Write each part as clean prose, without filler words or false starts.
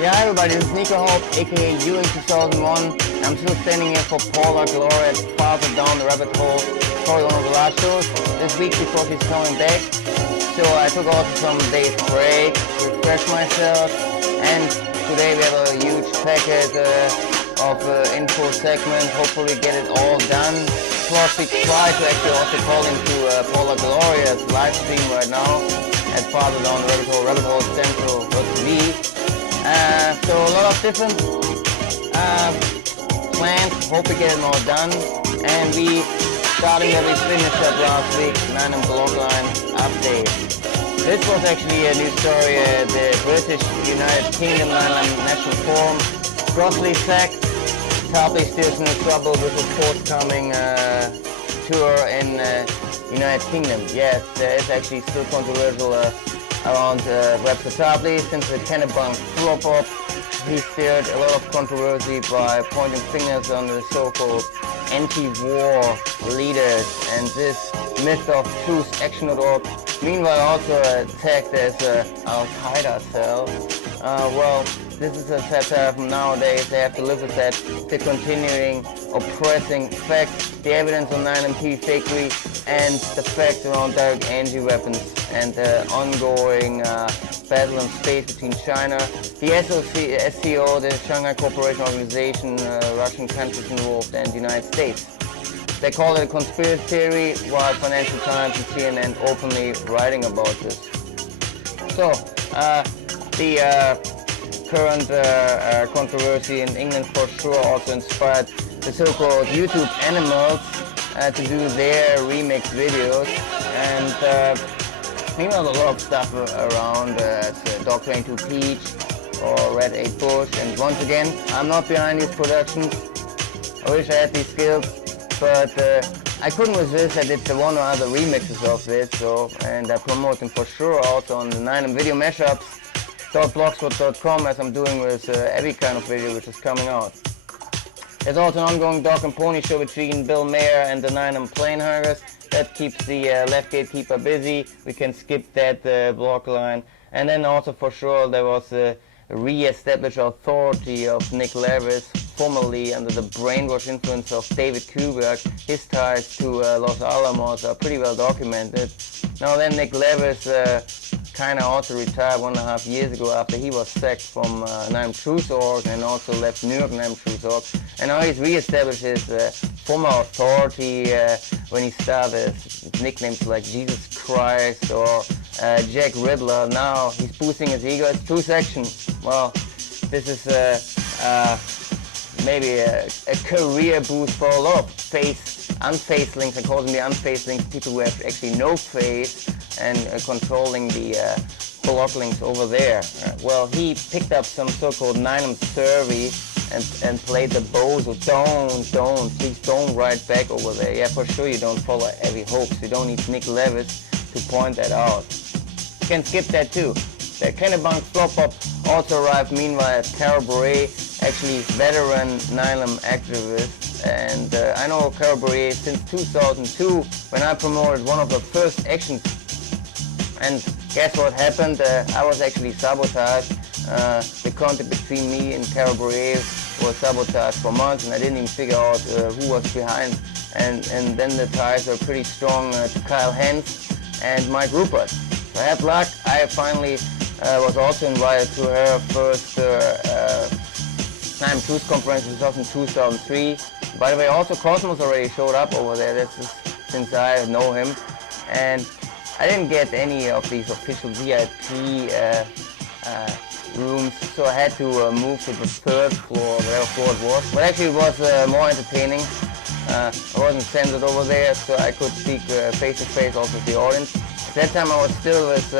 Yeah, hi everybody, this is Nico Haupt, aka you in 2001. I'm still standing here for Paula Gloria farther down the rabbit hole. Probably one of the last shows this week before she's coming back. So I took also some days break, refresh myself, and today we have a huge packet of info segments, hopefully get it all done. Plus we try to actually also call into Paula Gloria's live stream right now at farther down the rabbit hole central.tv. So a lot of different plans, hope we get it all done, and we starting that we finished up last week, 9M blog line update. This was actually a new story, the British United Kingdom 9M National Forum, grossly sacked, probably still in trouble with a forthcoming tour in United Kingdom. Yes, there is actually still controversial around Webster Tarpley since the Kennebunk flop-up. He stirred a lot of controversy by pointing fingers on the so-called anti-war leaders and this myth of truth action.org. Meanwhile also tagged as Al-Qaeda cell. Well, this is a satire from nowadays. They have to live with that. The continuing oppressing facts, the evidence on 9MP fakery, and the facts around direct energy weapons and the ongoing battle in space between China, the SCO, the Shanghai Cooperation Organization, Russian countries involved, and the United States. They call it a conspiracy theory, while Financial Times and CNN openly writing about this. So, the current controversy in England for sure also inspired the so-called YouTube animals to do their remix videos, and meanwhile a lot of stuff around Dog 22 Peach or Red 8 Bush, and once again I'm not behind these productions. I wish I had these skills, but I couldn't resist. I did the one or other remixes of this, and I promote them for sure also on the 9M video mashups.blogspot.com, as I'm doing with every kind of video which is coming out. There's also an ongoing dog and pony show between Bill Mayer and the 9M plane huggers. That keeps the left gatekeeper busy. We can skip that blog line. And then also for sure there was a re-established authority of Nick Levis, formerly under the brainwash influence of David Kubrick. His ties to Los Alamos are pretty well documented. Now then Nick Levis kind of also retired 1.5 years ago after he was sacked from 9M Truth Org and also left New York 9M Truth Org. And now he's re-established his former authority when he started nicknames like Jesus Christ or Jack Riddler. Now he's boosting his ego. It's Truth Action. Well, this is maybe a career boost for a lot of unfaced links. I call them the unfaced links, people who have actually no face and controlling the blog links over there. Well, he picked up some so-called 9M survey and played the bozo. Please don't write back over there. Yeah, for sure you don't follow every hoax. You don't need Nick Levis to point that out. You can skip that too. The Kennebunk flop-up also arrived meanwhile at Brouillet, actually veteran 9M activist. And I know Brouillet since 2002 when I promoted one of the first actions. And guess what happened? I was actually sabotaged. The contact between me and Brouillet was sabotaged for months, and I didn't even figure out who was behind. And then the ties were pretty strong to Kyle Hens and Mike Rupert. So I had luck. I finally was also invited to her first 9M Truth conference in 2003. By the way, also Cosmos already showed up over there. That's just since I know him. And I didn't get any of these official VIP rooms, so I had to move to the third floor, whatever floor it was. But actually it was more entertaining. I wasn't censored over there, so I could speak face-to-face also with the audience. At that time I was still with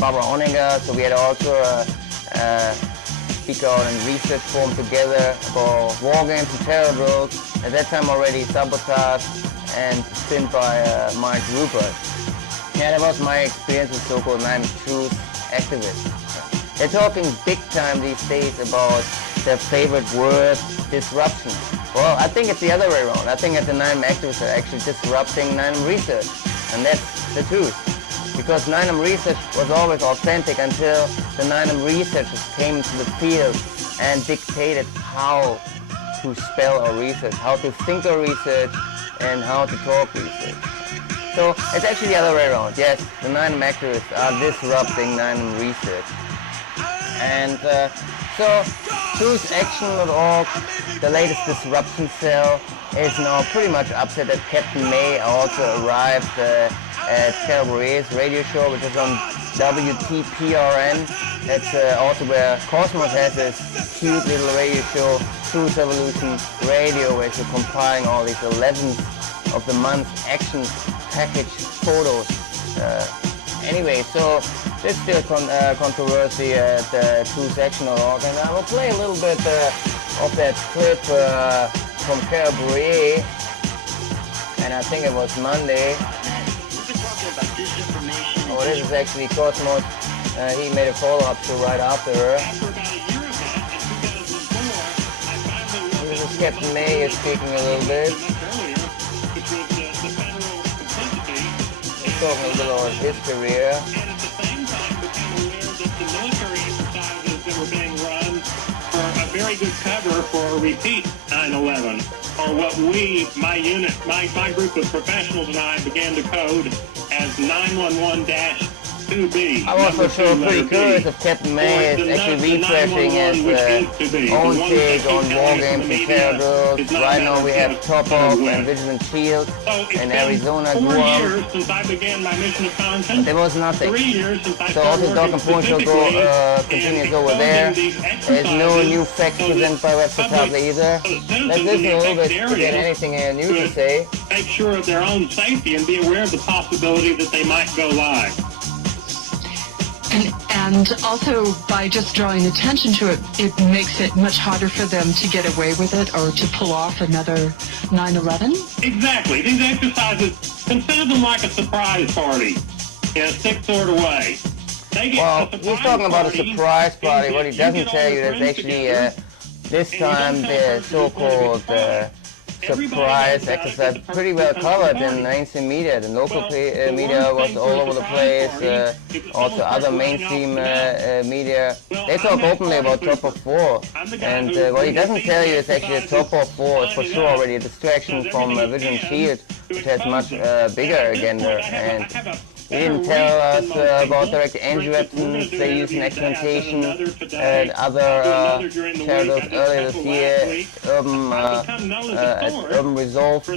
Barbara Oninger, so we had also speak out and research forum together for war games and terror drills. At that time already sabotaged and spinned by Mike Rupert. Yeah, that was my experience with so-called 9M Truth activists. They're talking big time these days about their favorite word, disruption. Well, I think it's the other way around. I think that the 9M activists are actually disrupting 9M research, and that's the truth. because 9M research was always authentic until the 9M researchers came into the field and dictated how to spell our research, how to think our research, and how to talk research. So it's actually the other way around. Yes, the 9M activists are disrupting 9M research. And so TruthAction.org, the latest disruption cell, is now pretty much upset that Captain May also arrived at Brouillet's radio show, which is on WTPRN. That's also where Cosmos has this cute little radio show, Truth Evolution Radio, where you're compiling all these 11th of the month action package photos. Anyway, so there's still controversy at TruthAction.org, and I will play a little bit of that clip from Brouillet, and I think it was Monday. Oh, this is actually Cosmos. He made a follow-up show right after her. This is Captain May is speaking a little bit. He's talking a little about his career. A very good cover for a repeat 9/11, or what we, my unit, my group of professionals and I began to code as 911-2B. I was for sure pretty curious if Captain May is actually refreshing his own take on war games and terror drills. Right now we have TOPOFF and Vigilant Shield in Arizona, Guam. 4 years since I began my mission of content. But there was nothing. 3 years since I so also Dog and Pony Show continues over there. There's no new facts presented by website tablet either. Let's listen a little bit to get anything new to say. Make sure of their own safety and be aware of the possibility that they might go live. And also, by just drawing attention to it, it makes it much harder for them to get away with it or to pull off another 9/11? Exactly. These exercises, consider them like a surprise party in a sick sort of way. Well, he's talking about a surprise party. What he doesn't tell you is actually this time the so-called surprise exercise pretty well covered in mainstream media. The local media was all over the place, also other mainstream media. They talk openly about TOPOFF 4, and what he doesn't tell you is actually that TOPOFF 4 is for sure already a distraction from Vigilant Shield, which has much bigger agenda. And he didn't tell us about direct entry weapons they use in experimentation and other terrors earlier this year. Urban Resolve, for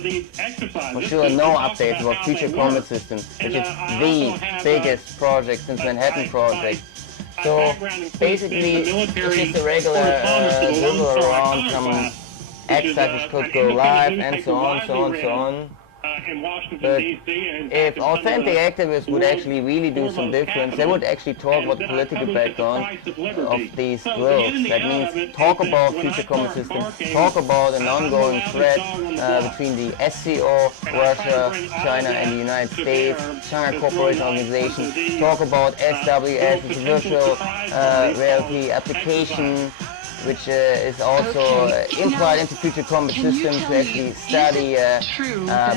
sure no updates about Future Combat System, which is the biggest project since Manhattan Project. So basically it's just a regular dribble around, some exercises could go live and so on, so on, so on. But if authentic activists would actually really do some difference, they would actually talk about the political background of these drills. That means talk about Future Combat System, talk about an ongoing threat between the SCO, Russia, China and the United States, Shanghai Cooperation Organization, talk about SWS, it's a virtual reality application, which is also implied into Future Combat System to actually study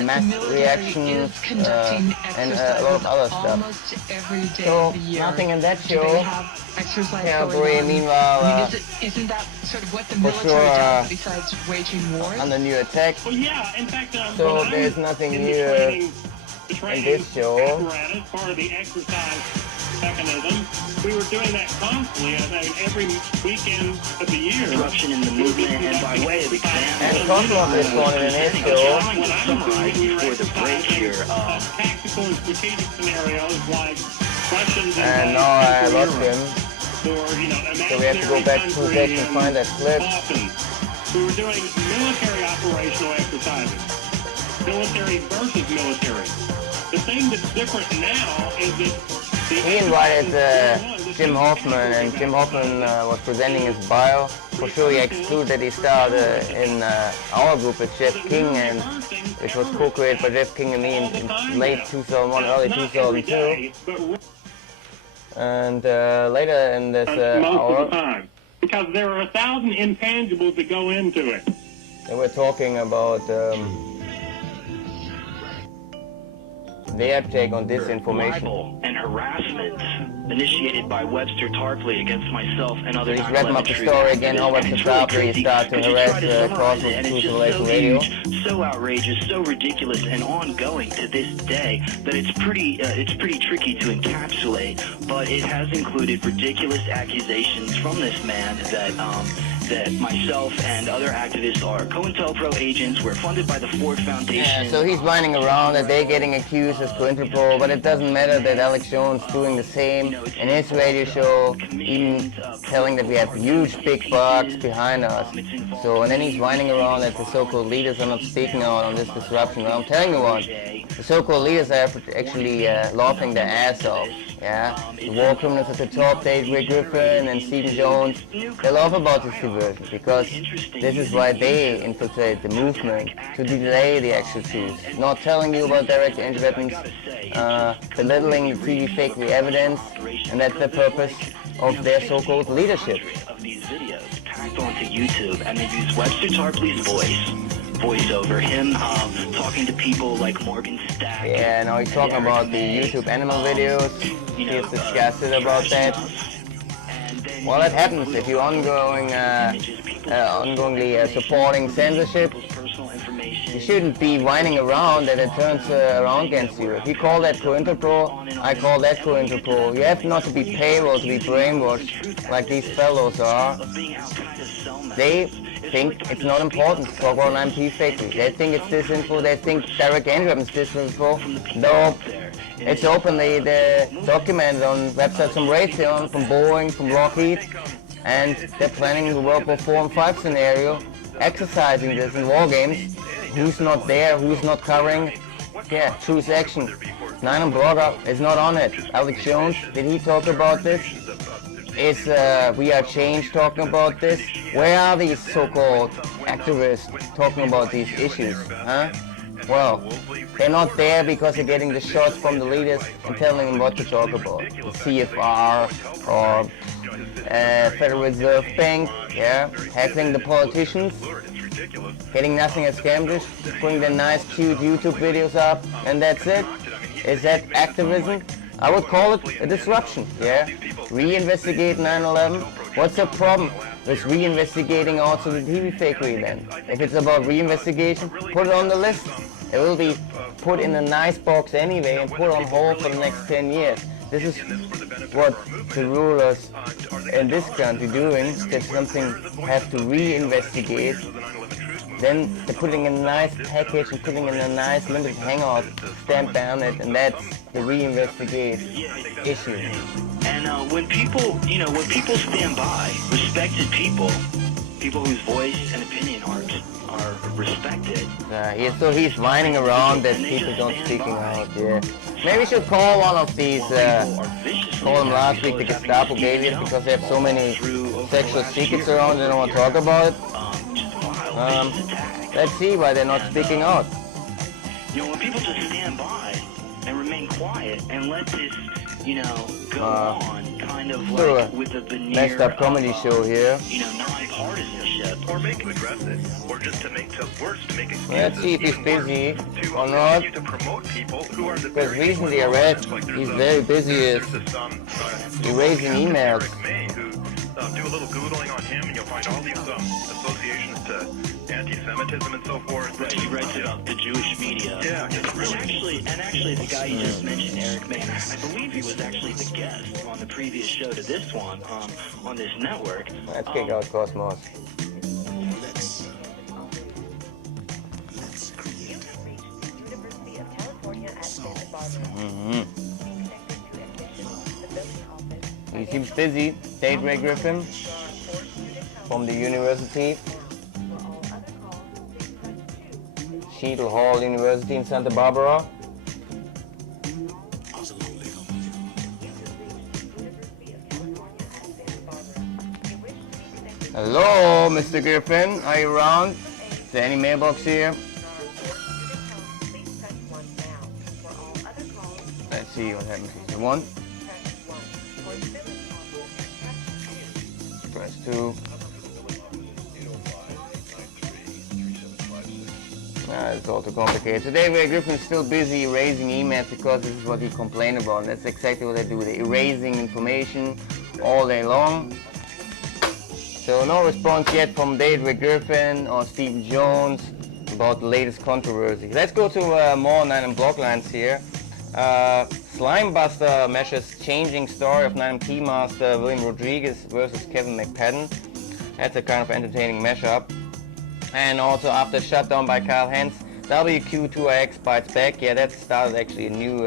mass reactions and a lot of other stuff. So nothing in that show. Brouillet, meanwhile, isn't that sort of what the for military sure does besides waging war? under new attack. Well, yeah, in fact, So there's nothing new in this show. Part of the exercise mechanism. We were doing that constantly, I mean, every weekend of the year. Disruption in the movement, and by way of example, And Cosmos is going in his show. summarize before the break here. Tactical and strategic scenarios like Russians And now I lost him. or, So we have to go back 2 seconds and find that clip. We were doing military operational exercises. Military versus military. The thing that's different now is that He invited Jim Hoffman, and Jim Hoffman was presenting his bio. For sure he excluded that he started in our group with Jeff King, and which was co-created by Jeff King and me in late 2001, early 2002. And later in this hour, most of the time, because there are 1,000 intangibles that go into it. they were talking about their take on this information. Libel and harassment initiated by Webster Tarpley against myself and other. So he's wrapping up the story again how Webster Tarpley started to harass Cosmos Radio. So outrageous, so ridiculous, and ongoing to this day that it's pretty tricky to encapsulate. But it has included ridiculous accusations from this man that myself and other activists are Cointel-PRO agents. We're funded by the Ford Foundation. Yeah, so he's whining around that they're getting accused as Cointel-PRO, but it doesn't matter that Alex Jones doing the same in his radio show, even telling that we have huge big bugs behind us. So, and then he's whining around that the so-called leaders are not speaking out on this disruption. Well, I'm telling you what, the so-called leaders are actually laughing their ass off. Yeah, the war criminals at the top, David Griffin and Stephen Jones, they laugh about this diversion because this is why they infiltrate the movement, to delay the actual truth, not telling you about direct energy weapons, belittling the TV fakery evidence, and that's the purpose of their so-called leadership. Of these videos packed onto YouTube, and they use Webster Tarpley's voiceover, him talking to people like Morgan Stack. Yeah, now he's talking about the YouTube animal videos. He is disgusted about that. Well, that happens if you're ongoingly supporting censorship. You shouldn't be whining around that it turns around against you. If you call that Cointel-PRO, I call that Cointel-PRO. You have not to be payroll to be brainwashed like these fellows are. They think it's not important to talk about an MP fakery. They think it's disinfo. They think direct energy weapons disinfo. No, it's openly documented on websites from Raytheon, from Boeing, from Lockheed, and they're planning the World War 4 and 5 scenario, exercising this in war games. Who's not there? Who's not covering? Yeah, choose action. Nine Blogger is not on it. Alex Jones, did he talk about this? Is We Are Change talking about this? Where are these so-called activists talking about these issues? Huh? Well, they're not there because they're getting the shots from the leaders and telling them what to talk about. The CFR or Federal Reserve Bank, yeah, heckling the politicians, getting nothing established, putting their nice cute YouTube videos up, and that's it. Is that activism? I would call it a disruption, yeah? Reinvestigate 9/11. What's the problem with reinvestigating also the TV fakery then? If it's about reinvestigation, put it on the list. It will be put in a nice box anyway and put on hold for the next 10 years. This is what the rulers in this country doing, that something have to reinvestigate. Then they're putting in a nice package and putting in a nice limited hangout stamp on it, and that's the reinvestigate issue. And when people stand by, respected people whose voice and opinion are respected. So he's whining around that people don't speaking out. Yeah, maybe we should call one of these. Call them last week the Gestapo gave it because they have so many sexual secrets around. They don't want to talk about it. Let's see why they're not speaking out. When people just stand by and remain quiet and let this, go on, kind of like with the veneer messed up comedy show here. Non-partisanship. Or make him aggressive, or just to make stuff worse, to make excuses. Let's see if he's busy or not. To promote people who are the because recently I read he's very busy erasing emails. Do a little Googling on him and you'll find all these associations to anti-Semitism and so forth. Right, he writes about the Jewish media. Yeah. And actually the guy you just mentioned, Eric Mann, I believe he was actually the guest on the previous show to this one, on this network. Let's kick out Cosmos. He seems busy. David Griffin from the university, Cheadle Hall University in Santa Barbara. Hello, Mr. Griffin, are you around? Is there any mailbox here? Let's see what happens. Is there one? Press 2. it's all too complicated. Today, Griffin is still busy erasing emails because this is what he complained about. And that's exactly what they do. They're erasing information all day long. So no response yet from David Griffin or Steve Jones about the latest controversy. Let's go to more 9M block lines here. Slimebuster meshes changing story of 9M Keymaster William Rodriguez versus Kevin McPadden. That's a kind of entertaining mashup. And also after shutdown by Kyle Hens, WQ2IX bites back. Yeah, that started actually a new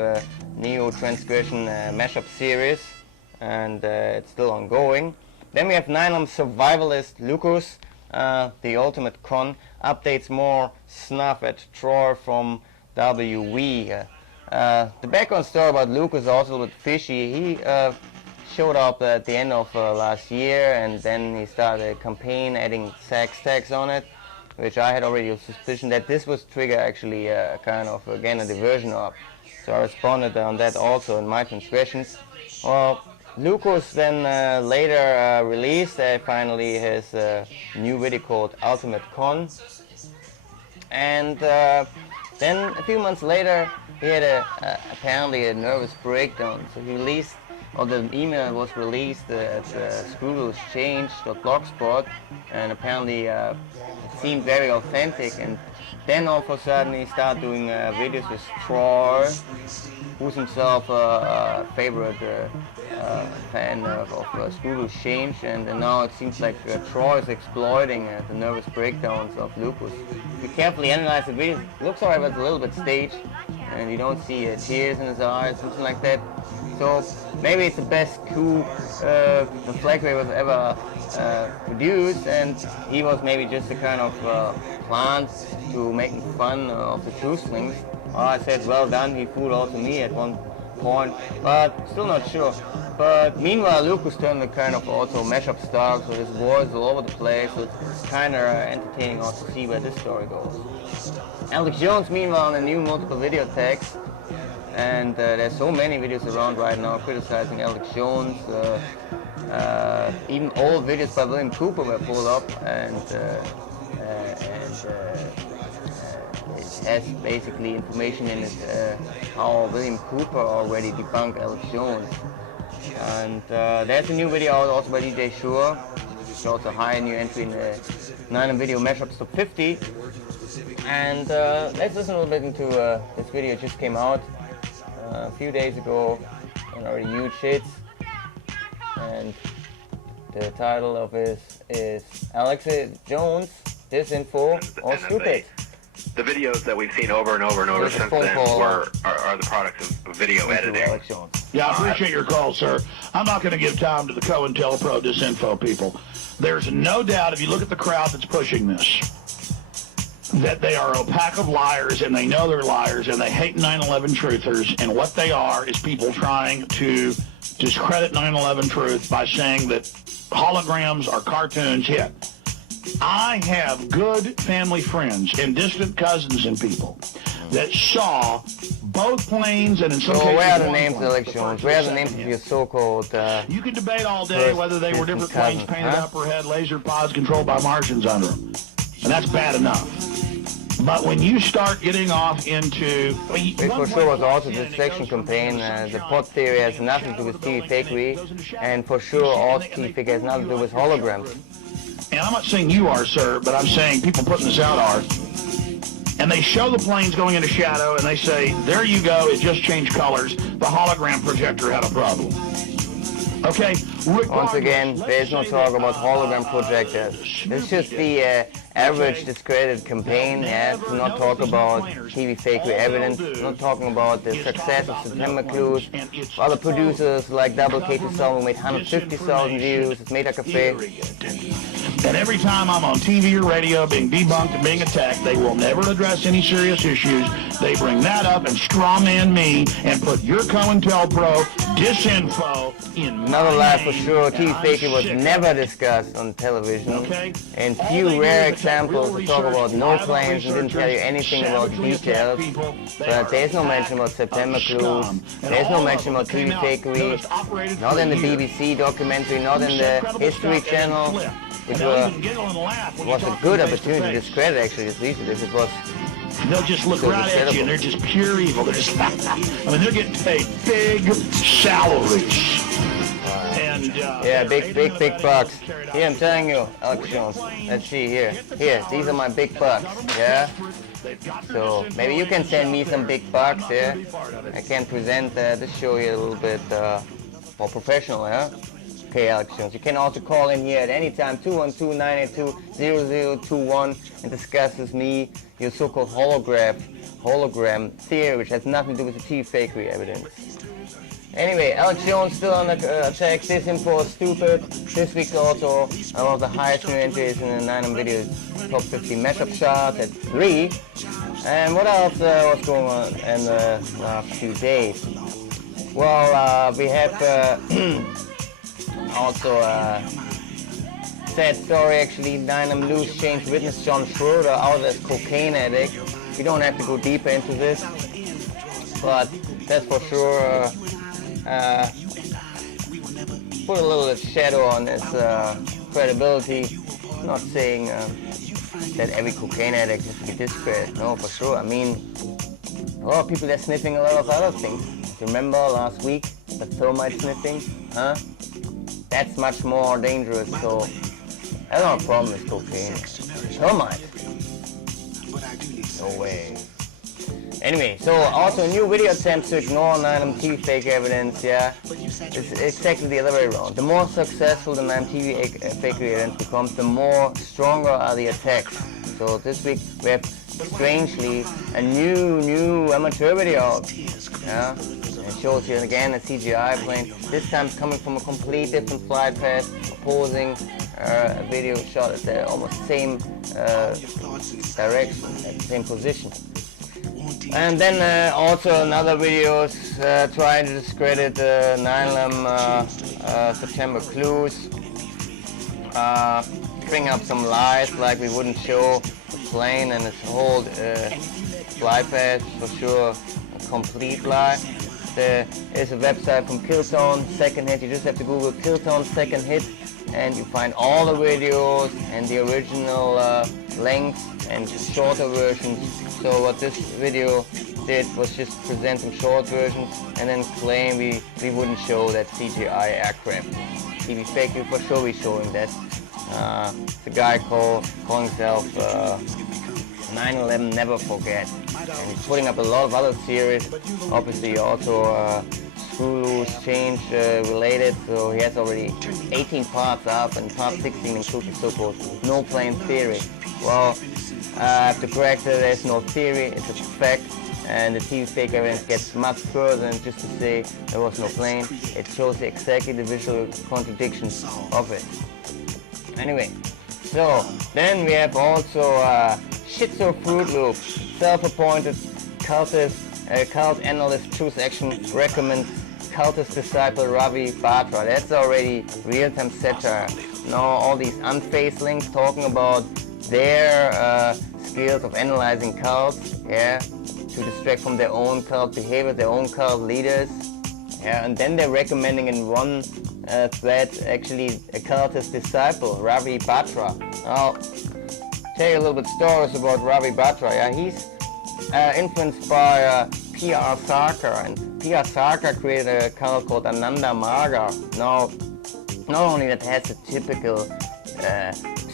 neo-transgression mashup series, and it's still ongoing. Then we have 9M survivalist Lucas, the ultimate con, updates more snuff at Troy from WV. The background story about Lucas is also a little bit fishy. He showed up at the end of last year, and then he started a campaign adding sex tags on it, which I had already a suspicion that this was trigger actually kind of again a diversion of. So I responded on that also in my transgressions. Well, Lucas then later released finally his new video called Ultimate Con, and then a few months later he had apparently a nervous breakdown. So he released, or the email was released at screwloosechange.blogspot, and apparently it seemed very authentic. And then all of a sudden he started doing videos with Troy, who's himself a favorite fan of Screwloose Change, and now it seems like Troy is exploiting the nervous breakdowns of Lucas. If you carefully analyze the video, it looks alright, but it's a little bit staged, and you don't see tears in his eyes, something like that. So maybe it's the best coup the Flagway was ever produced, and he was maybe just a kind of plant to making fun of the Trucelings. I said, well done, he fooled also me at one point, but still not sure. But meanwhile, Lucas turned the kind of also mashup star, so his voice all over the place, so it's kind of entertaining also to see where this story goes. Alex Jones, meanwhile, in a new multiple video tags, and there's so many videos around right now criticizing Alex Jones. Even old videos by William Cooper were pulled up, and it has basically information in it how William Cooper already debunked Alex Jones. And there's a new video out also by DJ Shure, which is also a high new entry in the 9M Video Mashups Top 50. And let's listen a little bit into this video. It just came out a few days ago and already huge hits. And the title of it is Alex Jones, Disinfo, or Stupid. The videos that we've seen over and over and over since then are the products of video editing. Yeah, I appreciate your call, sir. I'm not going to give time to the Cointel-PRO disinfo people. There's no doubt, if you look at the crowd that's pushing this, that they are opaque of liars, and they know they're liars, and they hate 9/11 truthers, and what they are is people trying to discredit 9/11 truth by saying that holograms are cartoons. Yet I have good family friends and distant cousins and people that saw both planes, and in some cases, where are the names of Alex Jones? Where are the names of your so-called you can debate all day whether they were different planes painted up or had laser pods controlled by Martians under them, and that's bad enough. But when you start getting off into... It for sure was also the distraction campaign. The pod theory has nothing to do with TV fakery, and for sure all TV fake has nothing to do with holograms. And I'm not saying you are, sir, but I'm saying people putting this out are. And they show the planes going into shadow, and they say, there you go, it just changed colors. The hologram projector had a problem. Okay? Once again, there's no talk about hologram projectors. It's just the average discredited campaign, to not talk about TV fakery evidence, not talking about the success of September Clues. Other producers like Double K2000 made 150,000 views, it's Meta Cafe. And every time I'm on TV or radio being debunked and being attacked, they will never address any serious issues. They bring that up and strawman me and put your Cointel-PRO disinfo in Another lie for sure, TV fakery was never discussed on television. Okay. And few rare examples to talk about no claims and didn't tell you anything about details. But there's no mention about September Clues, there's no mention about TV fakery, not in the BBC documentary, not in the History Channel. Which was a good opportunity to discredit actually this research if it was They'll just look right at you, and they're just pure evil. They're just, I mean, they're getting paid big salaries. And, yeah, big bucks. Here, I'm telling you, Alex Jones. Let's see here. Here, these are my big bucks. Yeah. So maybe you can send me some big bucks. Yeah. I can present this show here a little bit more professional. Yeah. Okay, Alex Jones. You can also call in here at any time, 212-982-0021, and discuss with me your so-called hologram theory, which has nothing to do with the TV fakery evidence. Anyway, Alex Jones still on the attack. Disinfo is stupid. This week's also one of the highest new entries in the 9 video top 50 mashup charts at 3. And what else was going on in the last few days? Well, we have also a sad story actually. 9 loose change witness John Schroeder out as cocaine addict. We don't have to go deeper into this, but that's for sure put a little shadow on his credibility. I'm not saying that every cocaine addict has to be discredited. No, for sure. I mean, a lot of people are sniffing a lot of other things. Remember last week, the thermite sniffing? Huh? That's much more dangerous, so I don't have a problem with cocaine. Thermite? No way. Anyway, so also a new video attempt to ignore 9 TV fake evidence, yeah. It's exactly the other way around. The more successful the 9 TV fake evidence becomes, the more stronger are the attacks. So this week we have, strangely, a new amateur video out, yeah. It shows you again a CGI plane, this time coming from a completely different flight path, opposing a video shot at the almost same direction, at the same position. And then also another video trying to discredit 9/11 September clues, bring up some lies like we wouldn't show the plane and its whole flight path, for sure a complete lie. There is a website from Killtone Second Hit. You just have to Google Killtone Second Hit and you find all the videos and the original lengths and shorter versions. So what this video did was just present some short versions and then claim we wouldn't show that CGI aircraft. TV fake, for sure we're showing that. The guy calling himself 9/11 Never Forget. And he's putting up a lot of other series, obviously also Screw Loose Change related, so he has already 18 parts up, and part 16 includes the so-called no plane theory. Well, I have to correct that there's no theory, it's a fact, and the TV fake evidence gets much further than just to say there was no plane. It shows exactly the visual contradictions of it. Anyway, so then we have also Schizo Fruit Loop, self-appointed cultist, cult analyst Truth Action recommends cultist disciple Ravi Batra. That's already real-time satire. Now all these unfaced links talking about their skills of analyzing cults, yeah, to distract from their own cult behavior, their own cult leaders, yeah, and then they're recommending in one thread actually a cultist disciple, Ravi Batra. Now, tell you a little bit stories about Ravi Batra. Yeah, he's influenced by P.R. Sarkar, and P.R. Sarkar created a cult called Ananda Marga. Now, not only that has the typical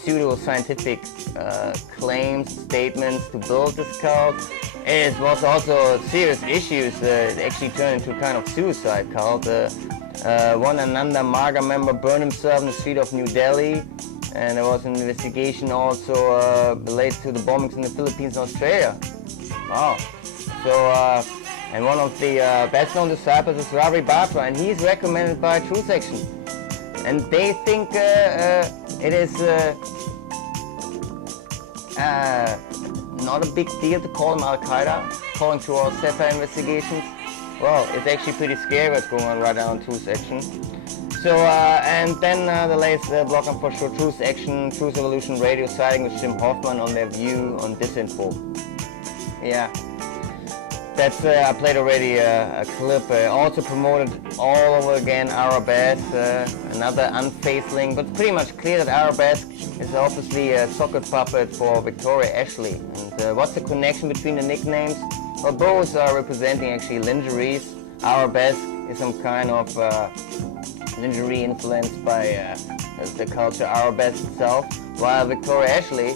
pseudo-scientific claims, statements to build this cult, it was also serious issues. It actually turned into a kind of suicide cult. One Ananda Marga member burned himself in the street of New Delhi, and there was an investigation also related to the bombings in the Philippines and Australia. Wow. So, and one of the best-known disciples is Ravi Batra, and he's recommended by Truth Action. And they think it is not a big deal to call him Al-Qaeda, according to our satire investigations. Well, it's actually pretty scary what's going on right now in Truth Action. So, and then the latest blog on for sure, Truth Action, Truth Evolution Radio, siding with Jim Hoffman on their view on disinfo. Yeah, that's, I played already a clip, also promoted all over again Arabesque, another unfaced link, but it's pretty much clear that Arabesque is obviously a socket puppet for Victoria Ashley. And what's the connection between the nicknames? Well, both are representing actually lingeries. Arabesque is some kind of lingerie influenced by the culture arabesque itself, while Victoria Ashley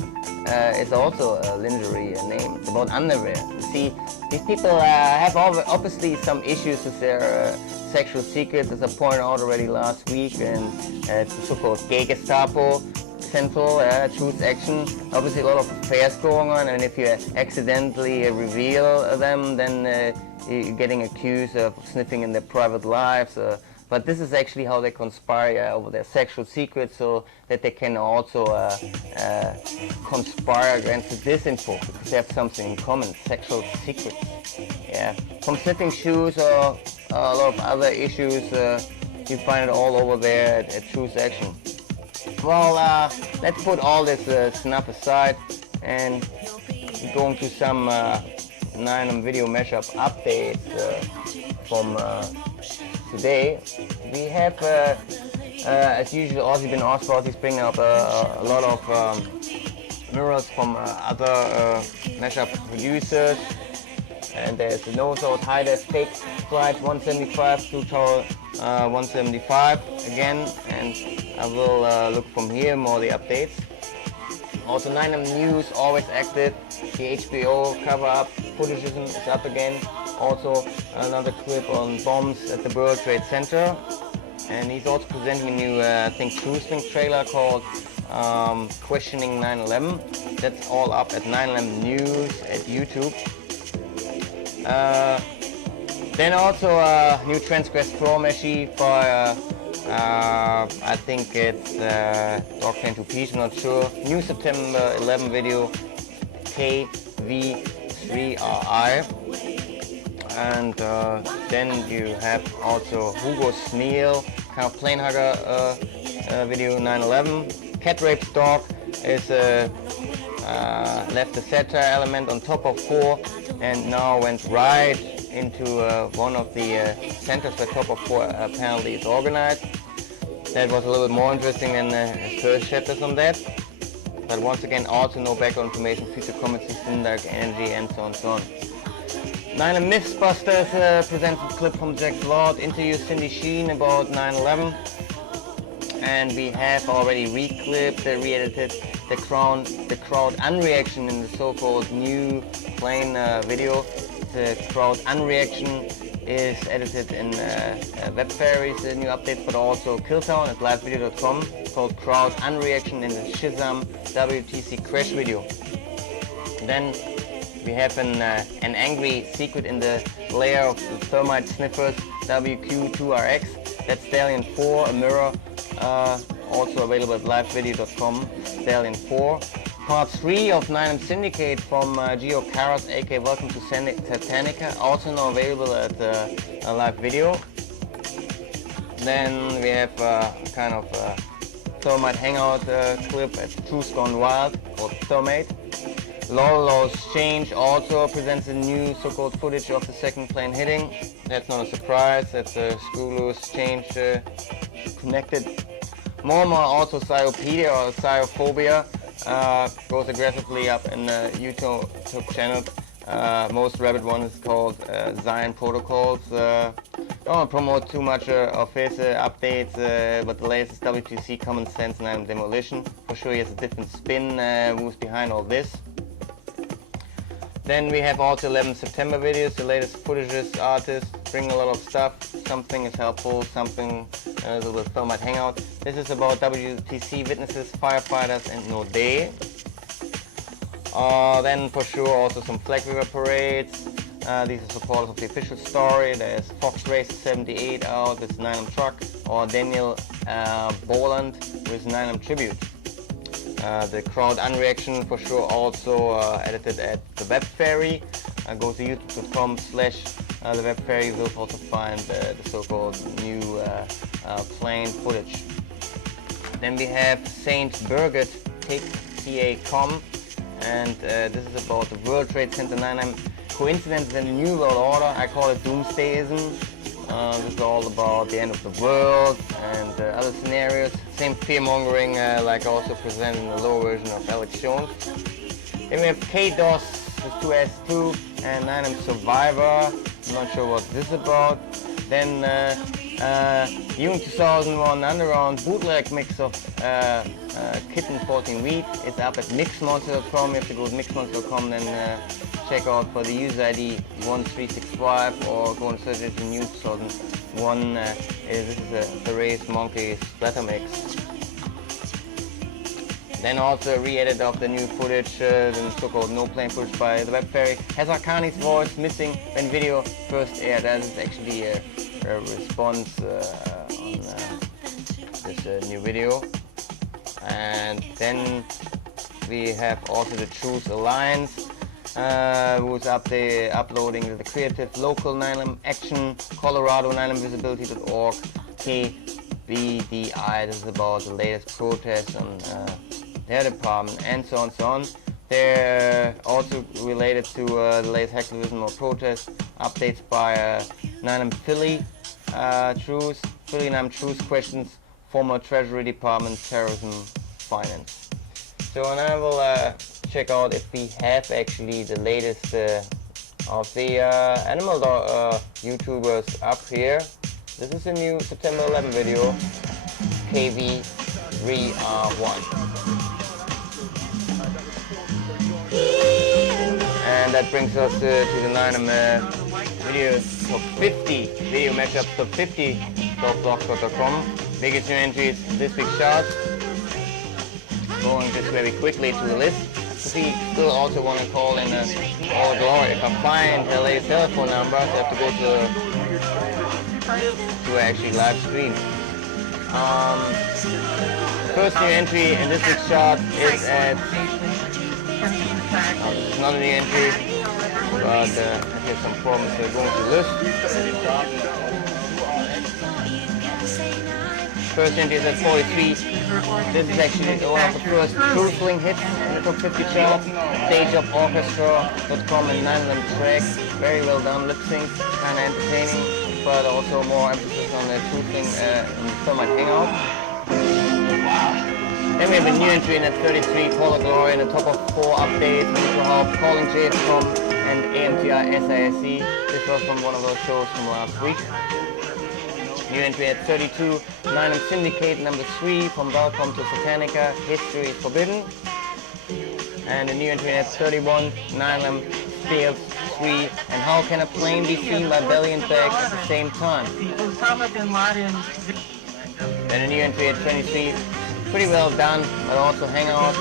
is also a lingerie name. It's about underwear. You see, these people have obviously some issues with their sexual secrets, as I pointed out already last week, and it's the so-called gay Gestapo Central Truth Action. Obviously a lot of affairs going on, and if you accidentally reveal them, then you're getting accused of sniffing in their private lives. But this is actually how they conspire over their sexual secrets, so that they can also conspire against the disinfo, because they have something in common, sexual secrets. Yeah, from sniffing shoes or a lot of other issues, you find it all over there at Truth Action. Well, let's put all this snuff aside and go into some 9 video mashup updates from today. We have, as usual, also been Oswald. He's bringing up a lot of mirrors from other mashup producers. And there's a no-sort high-def fake flight 175 to tower 175 again. And I will look from here more the updates. Also 9 News, always active. The HBO cover-up footage is up again. Also another clip on bombs at the World Trade Center. And he's also presenting a new, I think, Truth trailer called Questioning 9/11. That's all up at 9/11 News at YouTube. Then also a new Transgress Pro machine for, I think it's Dog 10 2 Piece, I'm not sure. New September 11 video, KV3RI. And then you have also Hugo Sneal, kind of plane hugger video 9/11. Cat Rapes Dog is left the satire element on top of 4 and now went right into one of the centers where top of 4 apparently is organized. That was a little bit more interesting than the first chapters on that. But once again, also no background information, future comments, dark energy, and so on and so on. 9 Mythbusters presents a clip from Jack Lord, interviews Cindy Sheen about 9/11. And we have already re-clipped, re-edited the crowd unreaction in the so-called new plane video. The crowd unreaction is edited in Web Fairies, new updates, but also Killtown at livevideo.com, called crowd unreaction in the Shazam WTC crash video. Then we have an angry secret in the layer of the thermite sniffers WQ2RX. That's Stallion 4, a mirror, also available at livevideo.com, Stallion 4. Part 3 of 9 Syndicate from Gio Caras, aka Welcome to Satanica, also now available at live video. Then we have kind of Thermite Hangout clip at Truth Gone Wild called Thermate. Lawlow's Change also presents a new so-called footage of the second plane hitting. That's not a surprise, that's a Screwloose Change connected. More also Cyopedia or Cyophobia goes aggressively up in the YouTube channel. Most rabid one is called Zion Protocols. Don't want to promote too much of his updates, but the latest WTC Common Sense 9 Demolition. For sure he has a different spin, who's behind all this. Then we have also 11 September videos, the latest footages, artists, bring a lot of stuff. Something is helpful, something a little bit Thermite Hangout. This is about WTC witnesses, firefighters, and no day. Then for sure also some Flag River parades. These are supporters of the official story. There's Fox Race 78 out with 9 Truck, or Daniel Boland with 9 Tribute. The crowd unreaction for sure also edited at the Web Fairy. Go to youtube.com/the Web Fairy. You will also find the so-called new plane footage. Then we have Saint Birgit TA.com, and this is about the World Trade Center 9/11 coincidence in the New World Order. I call it doomsdayism. This is all about the end of the world and other scenarios. Same fear-mongering like also presented in the lower version of Alex Jones. Then we have KDOS with 2S2 and 9M Survivor. I'm not sure what this is about. Then June 2001 Underground bootleg mix of Kitten 14 Wheat. It's up at mixmonster.com. You have to go to mixmonster.com and check out for the user ID 1365 or go and search it in June 2001. This is a Therese Monkey splatter mix. Then also a re-edit of the new footage, the so-called no-plane footage by the Web Fairy. Has Arcani's voice missing when video first aired. That is actually a response on this new video. And then we have also the Truth Alliance, who's uploading the creative local 9M action, Colorado 9M visibility.org, KBDI. This is about the latest protests on their department and so on. They're also related to the latest hacktivism or protest updates by 9M Philly Truth. Philly 9M Truth questions former Treasury Department terrorism finance. So and I will check out if we have actually the latest of the animal YouTubers up here. This is a new September 11 video, KV3R1. And that brings us to the 9M video top 50, video mashups top 50, .blogspot.com. Biggest new entries this week's charts. Going just very quickly to the list. If we still also want to call in all glory, if I find the latest telephone number, I have to go to actually live stream. First new entry in this week's chart is at it's not a new entry, but here's some problems going to the list. First entry is at 43. This is actually one of the first Truthling hits in the top 50 chart. Stageoforchestra.com and 9M track. Very well done, lip sync, kind of entertaining, but also more emphasis on the Truthling in the Thermite Hangout. Then we have a new entry in at 33, Polar Glory, in the top of 4 updates, Nico Haupt, Calling JFCOM, and AMTI SISC. This was from one of those shows from last week. New entry at 32, 9M Syndicate number 3, from Welcome to Satanica, History is Forbidden. And a new entry at 31, 9M Steels 3, and How Can a Plane Be Seen by Belly and Back at the Same Time? Then a new entry at 23, pretty well done, but also Hangout,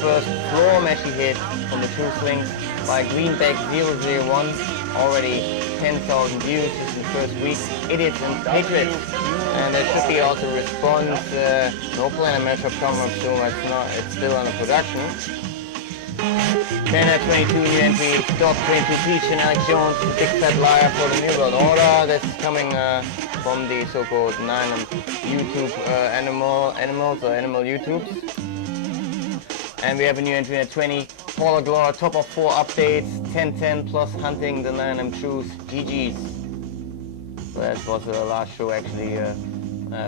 first floor meshy hit from the Truthling by Greenback 001, already 10,000 views just in the first week. Idiots and Patriots, and there should be also a response. No plan on Mashup coming up soon, it's still under production. Then at 22 new entry, Dog 22 Peach and Alex Jones, the Big Fat Liar for the New World Order. That's coming from the so-called 9M YouTube animal YouTubes. And we have a new entry at 20, Polar Glory, top of 4 updates, 1010 plus hunting the 9M Truth, GG's. So that was the last show actually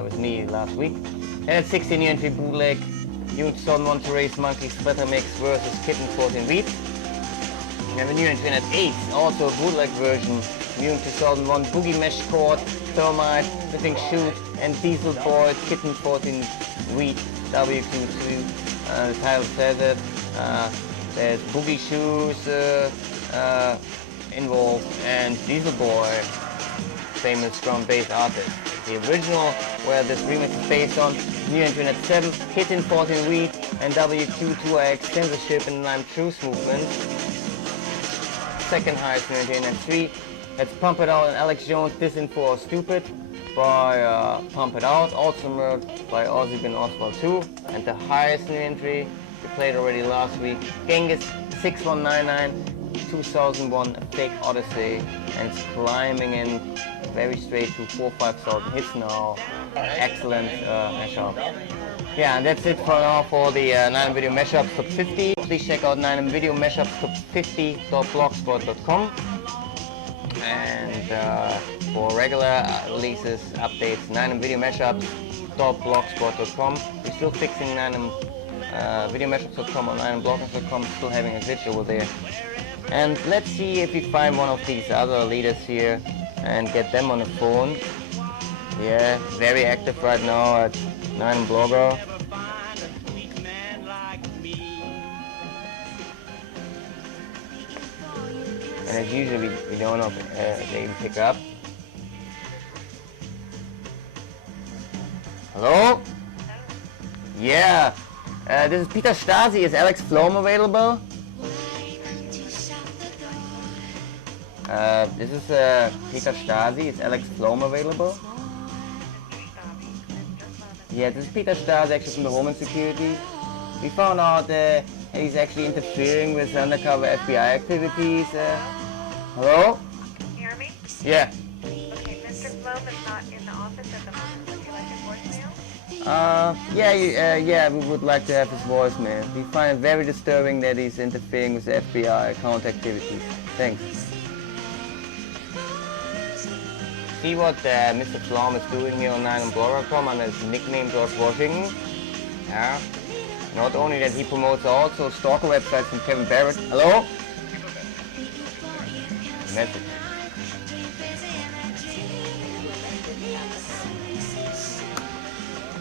with me last week. And at 60 new entry bootleg, June 2001 to race Monkey Splatter Mix versus Kitten 14 Wheat. We have a new entry at 8, also a bootleg version, June 2001 Boogie Mesh Cord, Thermite, Living Shoot, and Diesel Boy, Kitten 14 Wheat, WQ2. The title says it. There's Boogie Shoes involved and Diesel Boy, famous drum-based artist. The original, where this remix is based on, new entry at 7, Kitten 14 Wheat, and WQ2X censorship in the 9M Truth movement. Second highest new entry at 3. Let's Pump It Out and Alex Jones, Disinfo or Stupid by Pump It Out, also merged by Ozzy and Oswald 2. And the highest new entry, we played already last week, Genghis 6199, 2001 A Fake Odyssey, and it's climbing in very straight to 4,000-5,000 hits now. Excellent mashup. Yeah, and that's it for now for the 9M Video Mashups Top 50. Please check out 9M Video Mashups Top 50.blogspot.com. And for regular releases, updates, 9M video mashups, .blogspot.com. We're still fixing 9M video mashups.com or 9mbloggers.com, still having a glitch over there. And let's see if we find one of these other leaders here and get them on the phone. Yeah, very active right now at 9blogger. And as usual, we don't know if they even pick up. Hello? Yeah. This is Peter Stasi. Is Alex Flom available? This is Peter Stasi. Is Alex Flom available? Yeah, this is Peter Stasi, actually from the Home and Security. We found out that he's actually interfering with undercover FBI activities. Hello? Can you hear me? Yeah. Okay, Mr. Flom is not in the office at the moment. Would you like a voicemail? Yeah, we would like to have his voicemail. We find it very disturbing that he's interfering with the FBI account activities. Thanks. See what Mr. Flom is doing here on 9mbloggers.com under his nickname George Washington. Yeah. Not only that, he promotes also stalker websites from Kevin Barrett. Hello? Message.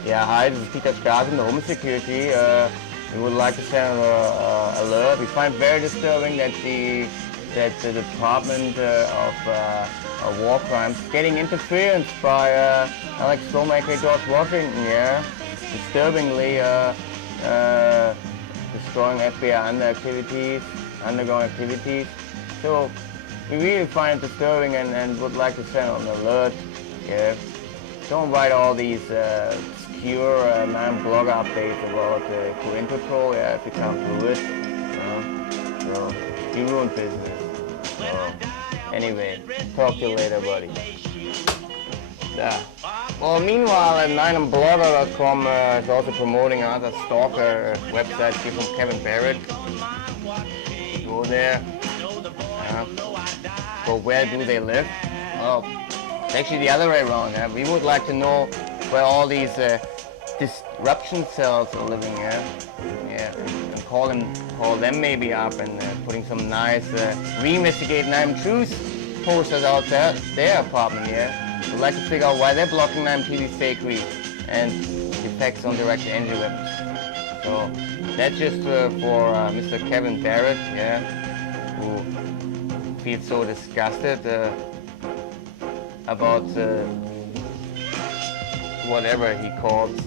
Yeah, hi, this is Peter Stasi from the Home Security. We would like to send an alert. We find very disturbing that the Department of War Crimes is getting interference by Alex Flom, aka George Washington. Yeah, disturbingly destroying FBI underground activities. So we really find it disturbing and would like to send an alert. Yeah, don't write all these obscure 9blogger updates about Cointel-PRO. Yeah, if you come to it. So you ruin business. So anyway, talk to you later, buddy. Yeah. Well, meanwhile, 9mbloggers.com is also promoting another stalker website here from Kevin Barrett. Go there. So where do they live? Well, it's actually the other way around. Yeah? We would like to know where all these disruption cells are living. Yeah, and call them maybe up and putting some nice reinvestigate 9M Truth posters out there, their apartment. Yeah. We'd like to figure out why they're blocking 9TV's fake read and effects on direct entry weapons. So that's just for Mr. Kevin Barrett, yeah, who feels so disgusted about whatever he calls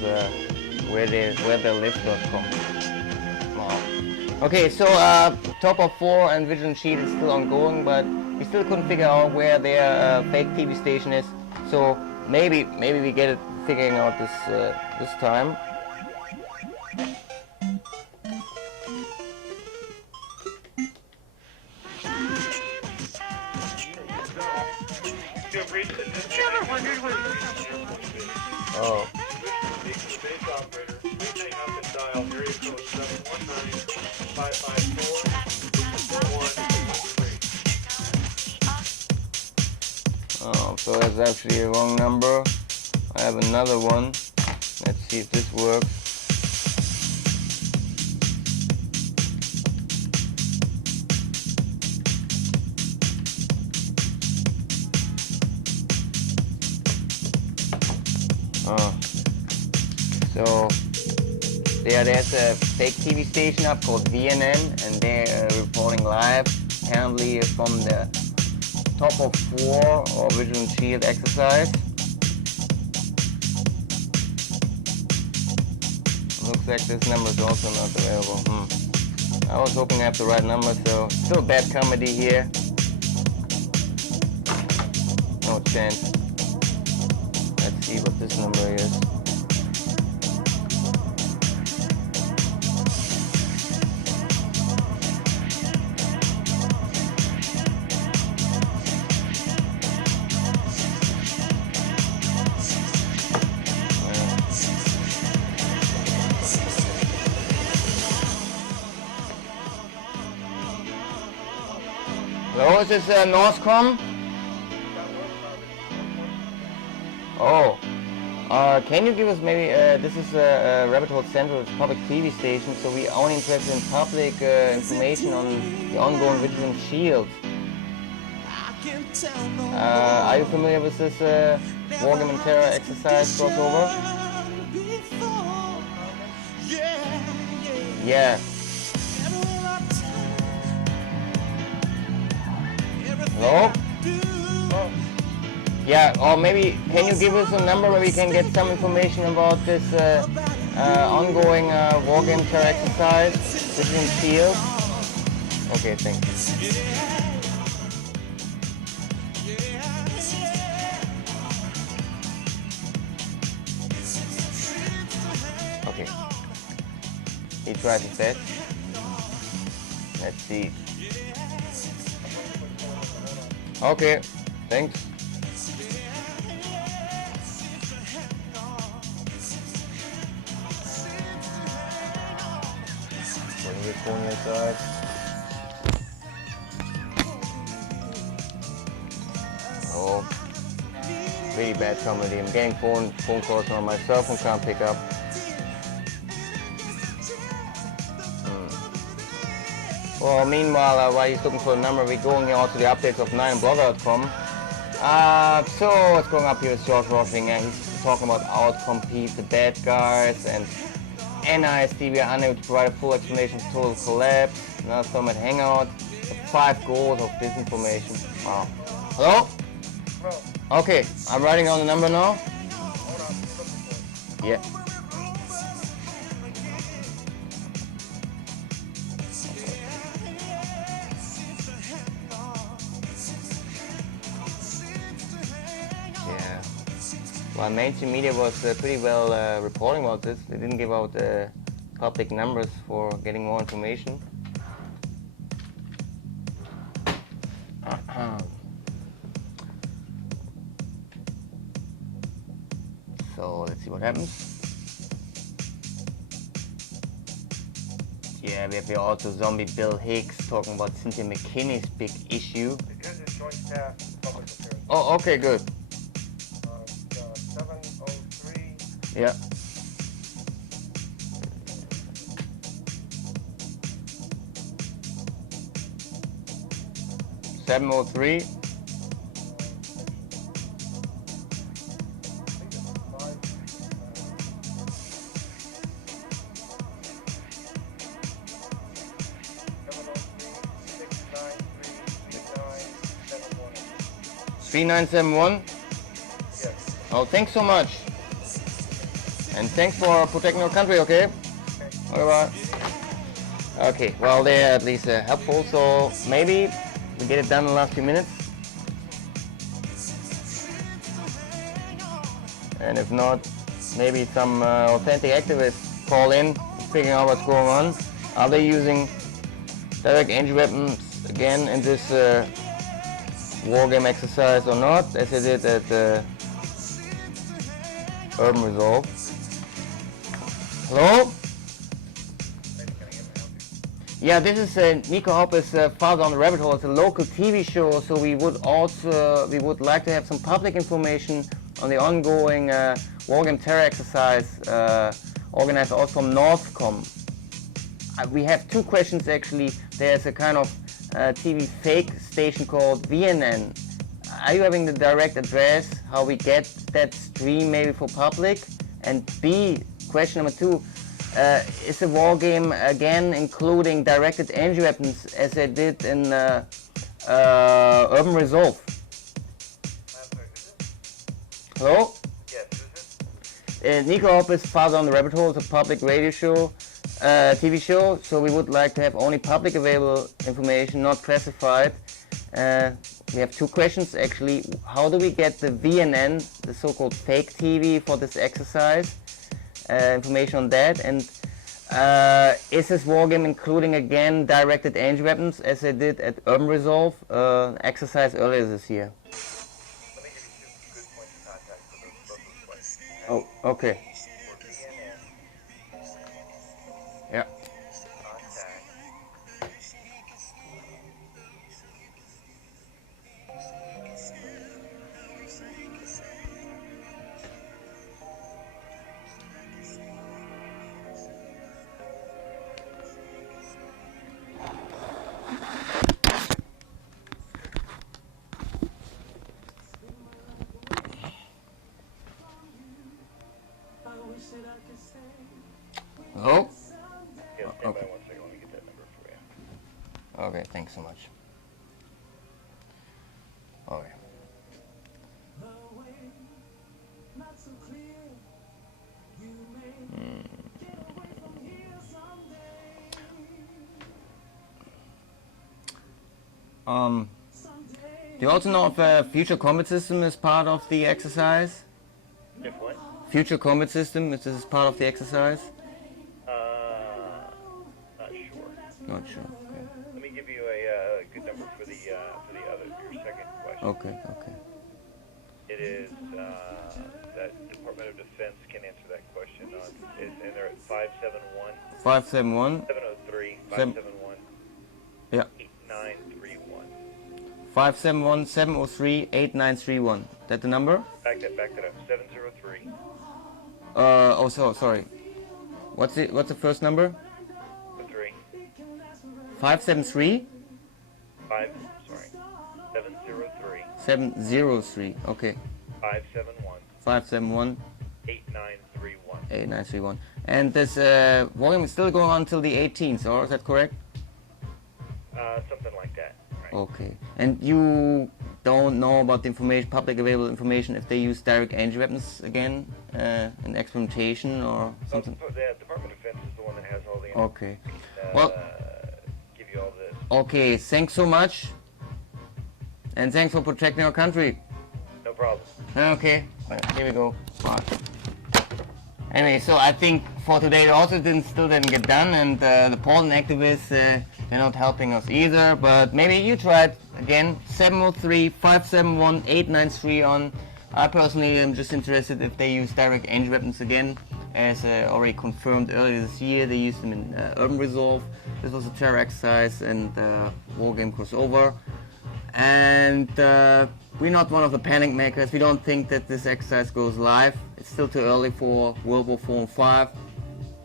where they live.com. Wow. Okay, so TOPOFF and Vigilant Sheet is still ongoing, but we still couldn't figure out where their fake TV station is. So maybe we get it figuring out this time. Oh. Oh, so that's actually a wrong number. I have another one. Let's see if this works. Oh. So there's a fake TV station up called VNN, and they're reporting live, apparently from the TOPOFF or Vigilant Shield exercise. Looks like this number is also not available. I was hoping I have the right number, so still bad comedy here. No chance. Let's see what this number is. Hello, is this NORTHCOM? Oh. Can you give us maybe, this is Rabbit Hole Central, it's a public TV station, so we only interested in public information on the ongoing Vigilant Shield. Are you familiar with this Wargame and Terror exercise crossover? Yeah. Hello? Yeah, or maybe can you give us a number where we can get some information about this ongoing Wargame Terror exercise, Vigilant Shield? Okay, thanks. Okay. He tried his best. Let's see. Okay, thanks. Putting your phone aside. Oh, really bad comedy. I'm getting phone calls on my cell phone, can't pick up. Well, meanwhile, while he's looking for a number, we're going here also the updates of 9blogger.com. So what's going up here is George Roshing, and he's talking about outcompete the bad guys, and NISD, we are unable to provide a full explanation of total collapse. Another film at Hangout, the 5 goals of disinformation. Wow. Hello? Hello? Okay, I'm writing down the number now. Hold on. Yeah. Well, mainstream media was pretty well reporting about this. They didn't give out public numbers for getting more information. So let's see what happens. Yeah, we have here also Zombie Bill Hicks talking about Cynthia McKinney's big issue. Oh, okay, good. 703. Yeah. $703. $3971. Oh, thanks so much. And thanks for protecting our country, okay? Bye-bye. Okay, well, they're at least helpful, so maybe we get it done in the last few minutes. And if not, maybe some authentic activists call in, figuring out what's going on. Are they using direct energy weapons again in this wargame exercise or not, as they did at Urban Resolve? Hello? Yeah, this is Nico Haupt's Father on the Rabbit Hole. It's a local TV show, so we would like to have some public information on the ongoing wargame terror exercise organized also from NORTHCOM. We have 2 questions actually. There's a kind of TV fake station called VNN. Are you having the direct address how we get that stream maybe for public? And B, question number 2, is the wargame again including directed energy weapons as they did in Urban Resolve? Hello? Yes, who's this? Nico Haupt is Father on the Rabbit Hole. It's a public radio show, TV show, so we would like to have only public available information, not classified. We have 2 questions actually. How do we get the VNN, the so-called fake TV for this exercise? Information on that, and is this wargame including again directed energy weapons as they did at Urban Resolve exercise earlier this year? Let me give you 2 good points of contact for both those questions. Oh, okay. For VNN, Yeah. contact Okay, thanks so much. Okay. Do you also know if Future Combat System is part of the exercise? If what? Future Combat System, if this is part of the exercise? Not sure. Not sure. Okay. Let me give you a good number for the your second question. Okay. It is that Department of Defense can answer that question and they're at 571 571 703 571 Yeah. 8931. 571 703 8931. That the number? Back that up. 703. Sorry. What's the first number? 3. 573 703 703. Okay. 571 571 8931. 8931. And this volume is still going on until the 18th, or is that correct? Something like that. Right. Okay. And you don't know about the information, public available information, if they use direct energy weapons again in experimentation or something? The Department of Defense is the one that has all the Okay. Well, give you all this. okay, thanks so much. And thanks for protecting our country. No problem. Okay, well, here we go. Bye. Anyway, so I think for today it also still didn't get done, and the Portland activists, they're not helping us either, but maybe you try it again. 703-571-893 on. I personally am just interested if they use direct energy weapons again, as already confirmed earlier this year. They used them in Urban Resolve. This was a terror exercise, and war game crossover. And we're not one of the panic makers. We don't think that this exercise goes live. It's still too early for World War IV and V.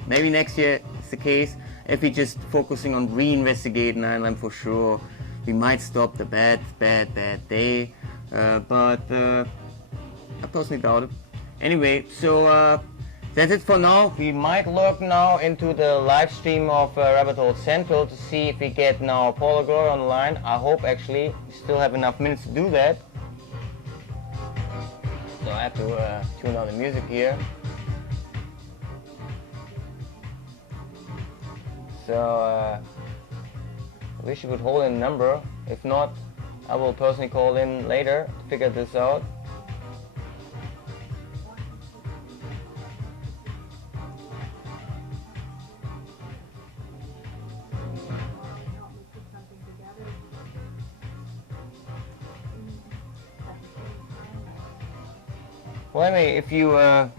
Maybe next year it's the case. If we're just focusing on reinvestigating 9/11 for sure, we might stop the bad day. But I personally doubt it. Anyway, so that's it for now. We might look now into the live stream of Rabbit Hole Central to see if we get now Paula Glory on the line. I hope actually we still have enough minutes to do that. So I have to tune on the music here. So I wish you would hold in a number. If not, I will personally call in later to figure this out. Well, anyway, if you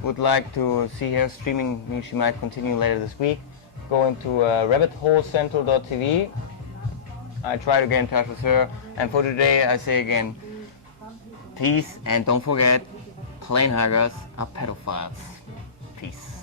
would like to see her streaming, she might continue later this week. Go into rabbitholecentral.tv. I try to get in touch with her. And for today, I say again, peace, and don't forget, plane huggers are pedophiles. Peace.